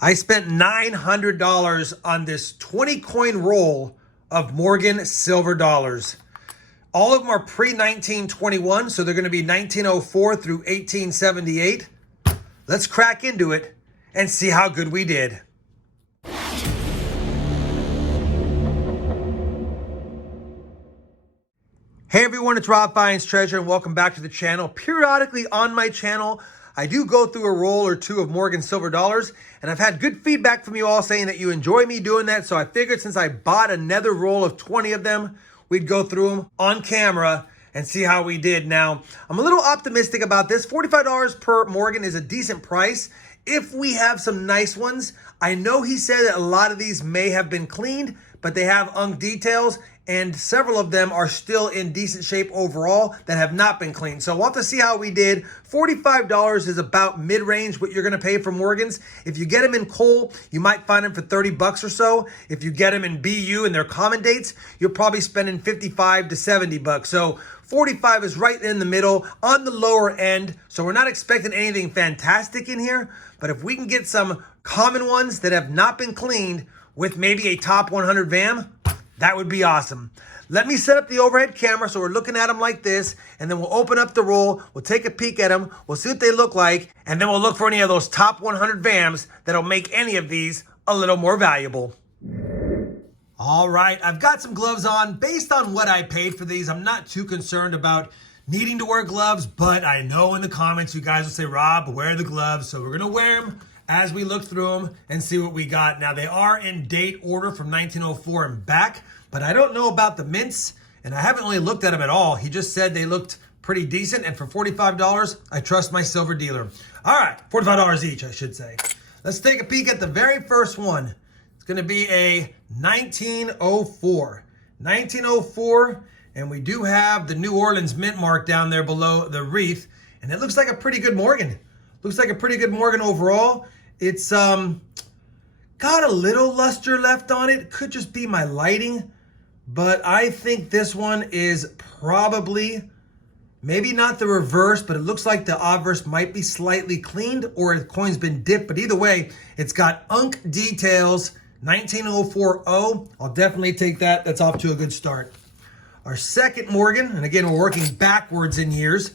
I spent $900 on this 20 coin roll of Morgan silver dollars. All of them are pre-1921, so they're going to be 1904 through 1878. Let's crack into it and see how good we did. Hey everyone, it's RobFindsTreasure and welcome back to the channel. Periodically on my channel, I do go through a roll or two of Morgan silver dollars, and I've had good feedback from you all saying that you enjoy me doing that, so I figured since I bought another roll of 20 of them, we'd go through them on camera and see how we did. Now, I'm a little optimistic about this. $45 per Morgan is a decent price if we have some nice ones. I know he said that a lot of these may have been cleaned, but they have unk details, and several of them are still in decent shape overall that have not been cleaned. So we'll have to see how we did. $45 is about mid-range what you're going to pay for Morgans. If you get them in Cole, you might find them for 30 bucks or so. If you get them in BU and they're common dates, you're probably spending 55 to 70 bucks. So 45 is right in the middle on the lower end. So we're not expecting anything fantastic in here, but if we can get some common ones that have not been cleaned with maybe a top 100 VAM, that would be awesome. Let me set up the overhead camera so we're looking at them like this, and then we'll open up the roll, we'll take a peek at them, we'll see what they look like, and then we'll look for any of those top 100 VAMs that'll make any of these a little more valuable. All right, I've got some gloves on. Based on what I paid for these, I'm not too concerned about needing to wear gloves, but I know in the comments you guys will say, Rob, wear the gloves, so we're gonna wear them as we look through them and see what we got. Now, they are in date order from 1904 and back, but I don't know about the mints, and I haven't really looked at them at all. He just said they looked pretty decent, and for $45, I trust my silver dealer. All right, $45 each, I should say. Let's take a peek at the very first one. It's gonna be a 1904. 1904, and we do have the New Orleans mint mark down there below the wreath, and it looks like a pretty good Morgan. Looks like a pretty good Morgan overall. It's got a little luster left on it. Could just be my lighting, but I think this one is probably, maybe not the reverse, but it looks like the obverse might be slightly cleaned or the coin's been dipped, but either way, it's got unk details, 1904O. I'll definitely take that. That's off to a good start. Our second Morgan, and again, we're working backwards in years.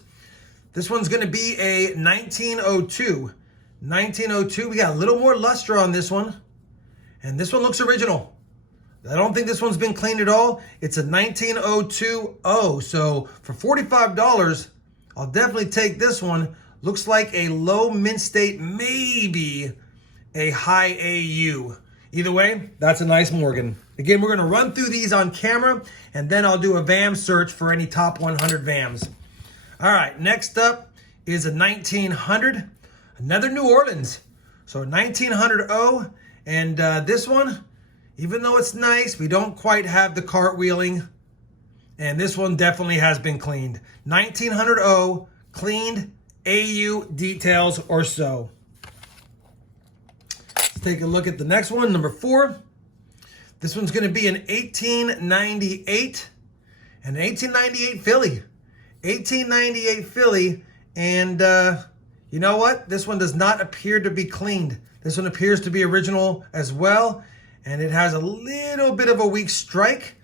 This one's gonna be a 1902. 1902, we got a little more luster on this one. And this one looks original. I don't think this one's been cleaned at all. It's a 1902O. So for $45, I'll definitely take this one. Looks like a low mint state, maybe a high AU. Either way, that's a nice Morgan. Again, we're gonna run through these on camera, and then I'll do a VAM search for any top 100 VAMs. All right, next up is a 1900, another New Orleans. So a 1900O, and this one, even though it's nice, we don't quite have the cartwheeling, and this one definitely has been cleaned. 1900O, cleaned, AU details or so. Let's take a look at the next one, number 4. This one's gonna be an 1898, and an 1898 Philly. 1898 Philly, and you know what? This one does not appear to be cleaned. This one appears to be original as well, and it has a little bit of a weak strike,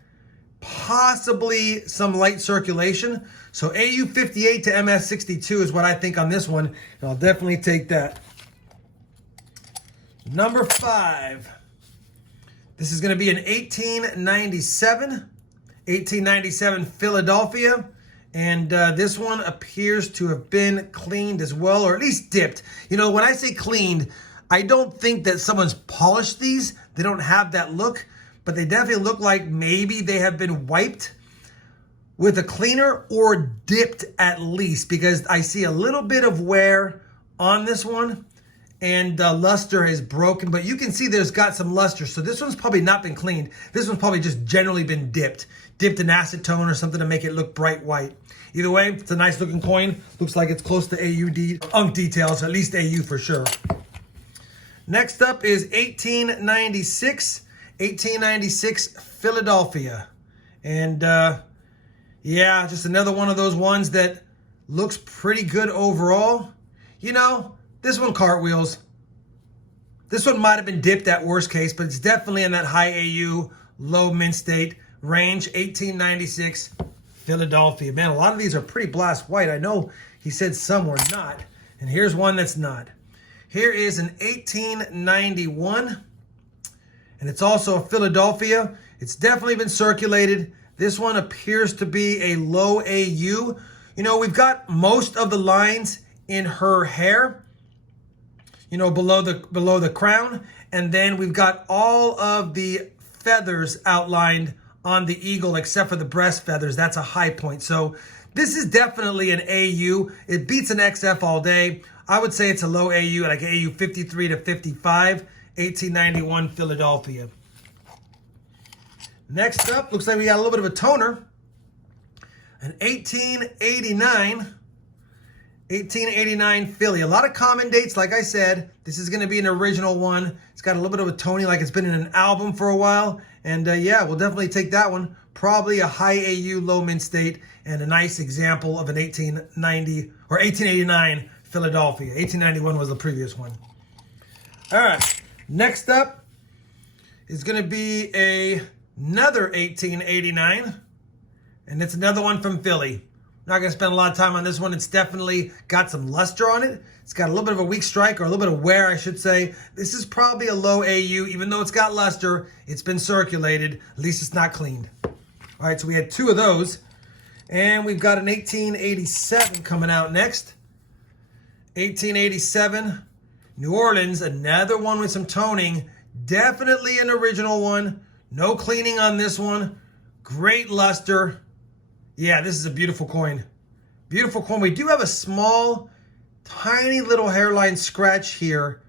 possibly some light circulation. So AU 58 to MS 62 is what I think on this one, and I'll definitely take that. Number 5. This is gonna be an 1897. 1897 Philadelphia. And this one appears to have been cleaned as well, or at least dipped. You know, when I say cleaned, I don't think that someone's polished these. They don't have that look, but they definitely look like maybe they have been wiped with a cleaner or dipped at least, because I see a little bit of wear on this one, and luster is broken, but you can see there's got some luster. So this one's probably not been cleaned. This one's probably just generally been dipped in acetone or something to make it look bright white. Either way, it's a nice looking coin. Looks like it's close to AUD, unk details, at least AU for sure. Next up is 1896, 1896 Philadelphia. And yeah, just another one of those ones that looks pretty good overall. You know, this one cartwheels. This one might have been dipped at worst case, but it's definitely in that high AU, low mint state range. 1896 Philadelphia. Man, a lot of these are pretty blast white. I know he said some were not. And here's one that's not. Here is an 1891. And it's also a Philadelphia. It's definitely been circulated. This one appears to be a low AU. You know, we've got most of the lines in her hair, you know, below the crown. And then we've got all of the feathers outlined on the eagle, except for the breast feathers. That's a high point. So this is definitely an AU. It beats an XF all day. I would say it's a low AU, like AU 53 to 55, 1891 Philadelphia. Next up, looks like we got a little bit of a toner. An 1889 Philly. A lot of common dates, like I said. This is going to be an original one. It's got a little bit of a Tony, like it's been in an album for a while. And yeah, we'll definitely take that one. Probably a high AU, low mint state, and a nice example of an 1890 or 1889 Philadelphia. 1891 was the previous one. All right, next up is going to be another 1889, and it's another one from Philly. Not going to spend a lot of time on this one. It's definitely got some luster on it. It's got a little bit of a weak strike, or a little bit of wear, I should say. This is probably a low AU. Even though it's got luster, it's been circulated. At least it's not cleaned. All right, so we had two of those. And we've got an 1887 coming out next. 1887, New Orleans, another one with some toning. Definitely an original one. No cleaning on this one. Great luster. Yeah, this is a beautiful coin. Beautiful coin. We do have a small, tiny little hairline scratch here,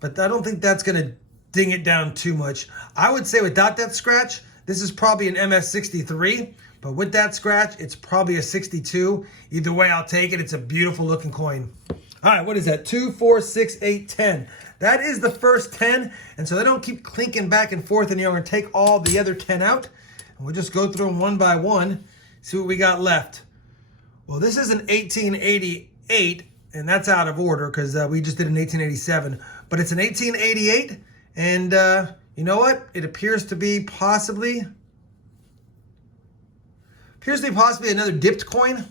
but I don't think that's going to ding it down too much. I would say without that scratch, this is probably an MS63, but with that scratch, it's probably a 62. Either way, I'll take it. It's a beautiful looking coin. All right, what is that? 2, 4, 6, 8, 10. That is the first 10, and so they don't keep clinking back and forth, and you're going to take all the other 10 out, and we'll just go through them one by one, see what we got left. Well, this is an 1888, and that's out of order because we just did an 1887, but it's an 1888, and you know what? It appears to be possibly another dipped coin,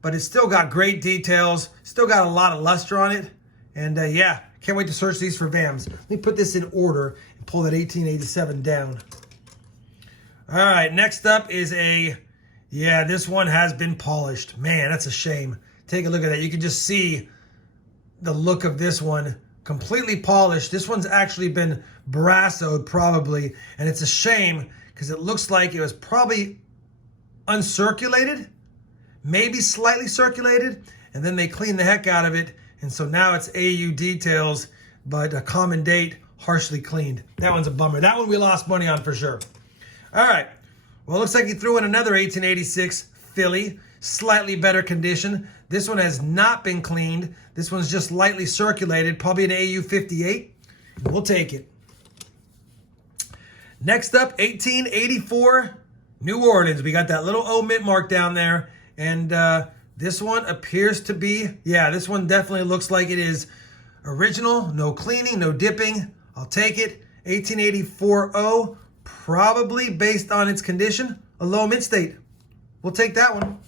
but it's still got great details, still got a lot of luster on it, and yeah, can't wait to search these for VAMs. Let me put this in order and pull that 1887 down. All right, next up is yeah, this one has been polished. Man, that's a shame. Take a look at that. You can just see the look of this one. Completely polished. This one's actually been brassoed probably, and it's a shame because it looks like it was probably uncirculated, maybe slightly circulated, and then they cleaned the heck out of it, and so now it's AU details, but a common date, harshly cleaned. That one's a bummer. That one we lost money on for sure. All right. Well, it looks like he threw in another 1886 Philly, slightly better condition. This one has not been cleaned. This one's just lightly circulated, probably an AU 58. We'll take it. Next up, 1884 New Orleans. We got that little O mint mark down there, and this one appears to be, yeah, this one definitely looks like it is original. No cleaning, no dipping. I'll take it. 1884 O. Probably, based on its condition, a low mint state. We'll take that one.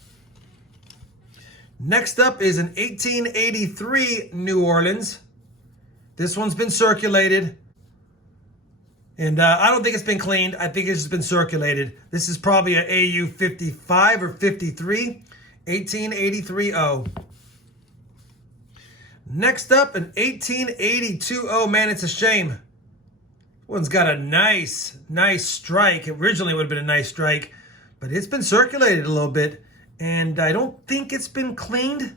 Next up is an 1883 New Orleans. This one's been circulated. And I don't think it's been cleaned. I think it's just been circulated. This is probably an AU 55 or 53. 1883 O. Next up, an 1882 O. Man, it's a shame. One's got a nice strike. It originally would have been a nice strike, but it's been circulated a little bit, and I don't think it's been cleaned.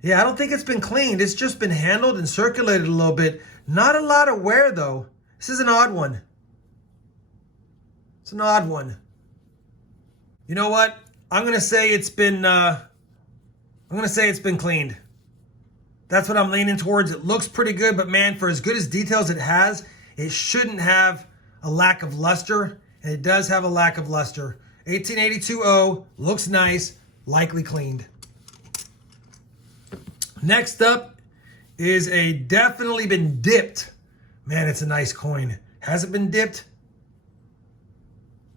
Yeah, I don't think it's been cleaned. It's just been handled and circulated a little bit. Not a lot of wear, though. This is an odd one. It's an odd one. You know what? I'm gonna say it's been cleaned. That's what I'm leaning towards. It looks pretty good, but man, for as good as details it has, it shouldn't have a lack of luster, and it does have a lack of luster. 1882 O, looks nice, likely cleaned. Next up is a definitely been dipped. Man, it's a nice coin. Has it been dipped?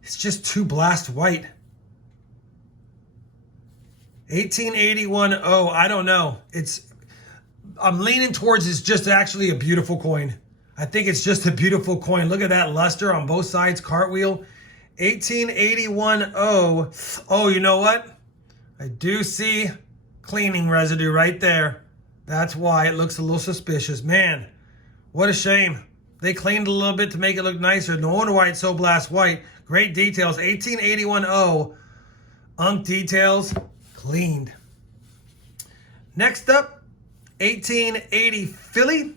It's just too blast white. 1881. Oh, I don't know. I'm leaning towards it's just actually a beautiful coin. I think it's just a beautiful coin. Look at that luster on both sides, cartwheel. 1881. Oh, you know what? I do see cleaning residue right there. That's why it looks a little suspicious. Man, what a shame. They cleaned it a little bit to make it look nicer. No wonder why it's so blast white. Great details. 1881. Unk details, cleaned. Next up, 1880 Philly.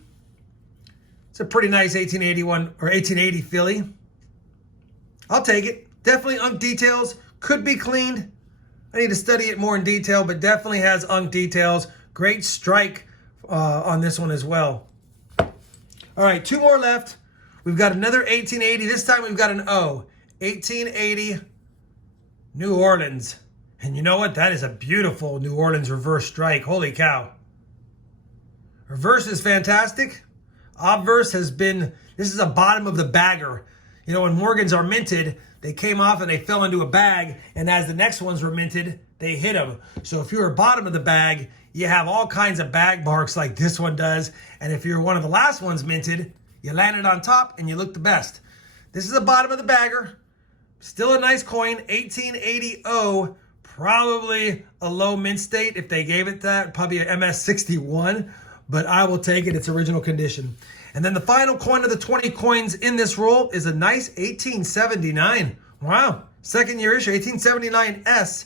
It's a pretty nice 1881 or 1880 Philly. I'll take it. Definitely unk details. Could be cleaned. I need to study it more in detail, but definitely has unk details. Great strike on this one as well. All right, two more left. We've got another 1880. This time we've got an O. 1880 New Orleans. And you know what? That is a beautiful New Orleans reverse strike. Holy cow. Reverse is fantastic. Obverse has been, this is a bottom of the bagger. You know, when Morgans are minted, they came off and they fell into a bag. And as the next ones were minted, they hit them. So if you're bottom of the bag, you have all kinds of bag marks like this one does. And if you're one of the last ones minted, you landed on top and you look the best. This is the bottom of the bagger. Still a nice coin, 1880 O. Probably a low mint state if they gave it that. Probably a MS61, but I will take it. It's original condition. And then the final coin of the 20 coins in this roll is a nice 1879. Wow, second year issue, 1879S.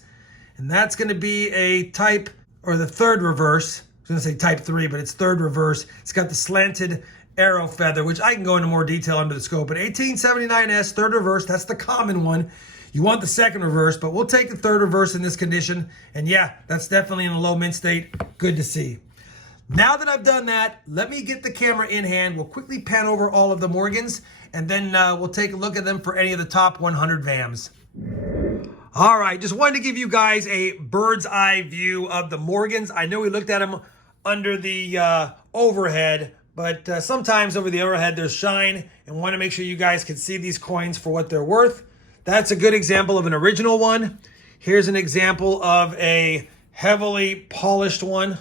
And that's going to be a type, or the third reverse. I was going to say type 3, but it's third reverse. It's got the slanted arrow feather, which I can go into more detail under the scope. But 1879S, third reverse, that's the common one. You want the second reverse, but we'll take the third reverse in this condition. And yeah, that's definitely in a low mint state. Good to see. Now that I've done that, let me get the camera in hand. We'll quickly pan over all of the Morgans, and then we'll take a look at them for any of the top 100 VAMs. All right, just wanted to give you guys a bird's eye view of the Morgans. I know we looked at them under the overhead, but sometimes over the overhead there's shine, and want to make sure you guys can see these coins for what they're worth. That's a good example of an original one. Here's an example of a heavily polished one.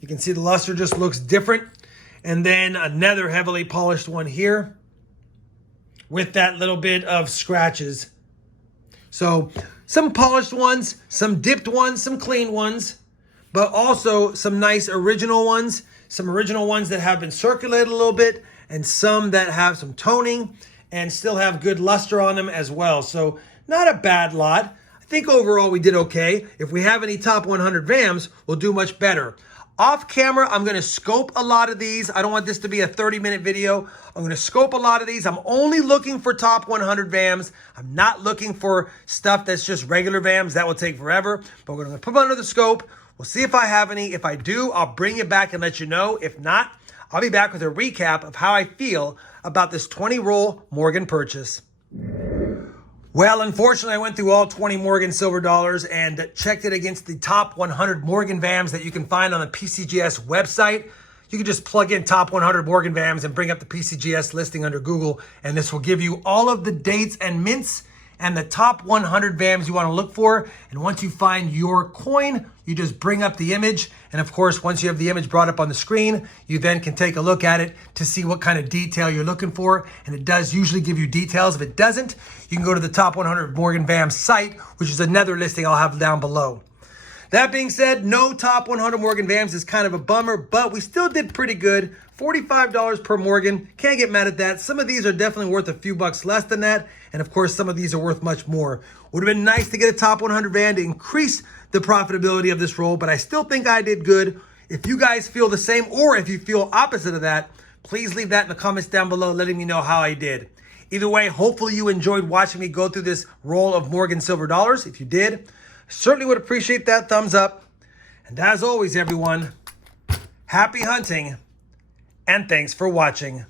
You can see the luster just looks different. And then another heavily polished one here with that little bit of scratches. So some polished ones, some dipped ones, some clean ones, but also some nice original ones. Some original ones that have been circulated a little bit, and some that have some toning and still have good luster on them as well. So not a bad lot. I think overall we did okay. If we have any top 100 VAMs, we'll do much better. Off camera, I'm going to scope a lot of these. I don't want this to be a 30-minute video. I'm going to scope a lot of these. I'm only looking for top 100 VAMs. I'm not looking for stuff that's just regular VAMs. That will take forever. But we're going to put them under the scope. We'll see if I have any. If I do, I'll bring it back and let you know. If not, I'll be back with a recap of how I feel about this 20-roll Morgan purchase. Well, unfortunately, I went through all 20 Morgan silver dollars and checked it against the top 100 Morgan VAMs that you can find on the PCGS website. You can just plug in top 100 Morgan VAMs and bring up the PCGS listing under Google, and this will give you all of the dates and mints and the top 100 VAMs you want to look for. And once you find your coin, you just bring up the image. And of course, once you have the image brought up on the screen, you then can take a look at it to see what kind of detail you're looking for. And it does usually give you details. If it doesn't, you can go to the top 100 Morgan VAMs site, which is another listing I'll have down below. That being said, no top 100 Morgan VAMs is kind of a bummer, but we still did pretty good. $45 per Morgan. Can't get mad at that. Some of these are definitely worth a few bucks less than that. And of course, some of these are worth much more. Would have been nice to get a top 100 VAM to increase the profitability of this roll, but I still think I did good. If you guys feel the same, or if you feel opposite of that, please leave that in the comments down below, letting me know how I did. Either way, hopefully you enjoyed watching me go through this roll of Morgan silver dollars. If you did, I certainly would appreciate that thumbs up. And as always, everyone, happy hunting, and thanks for watching.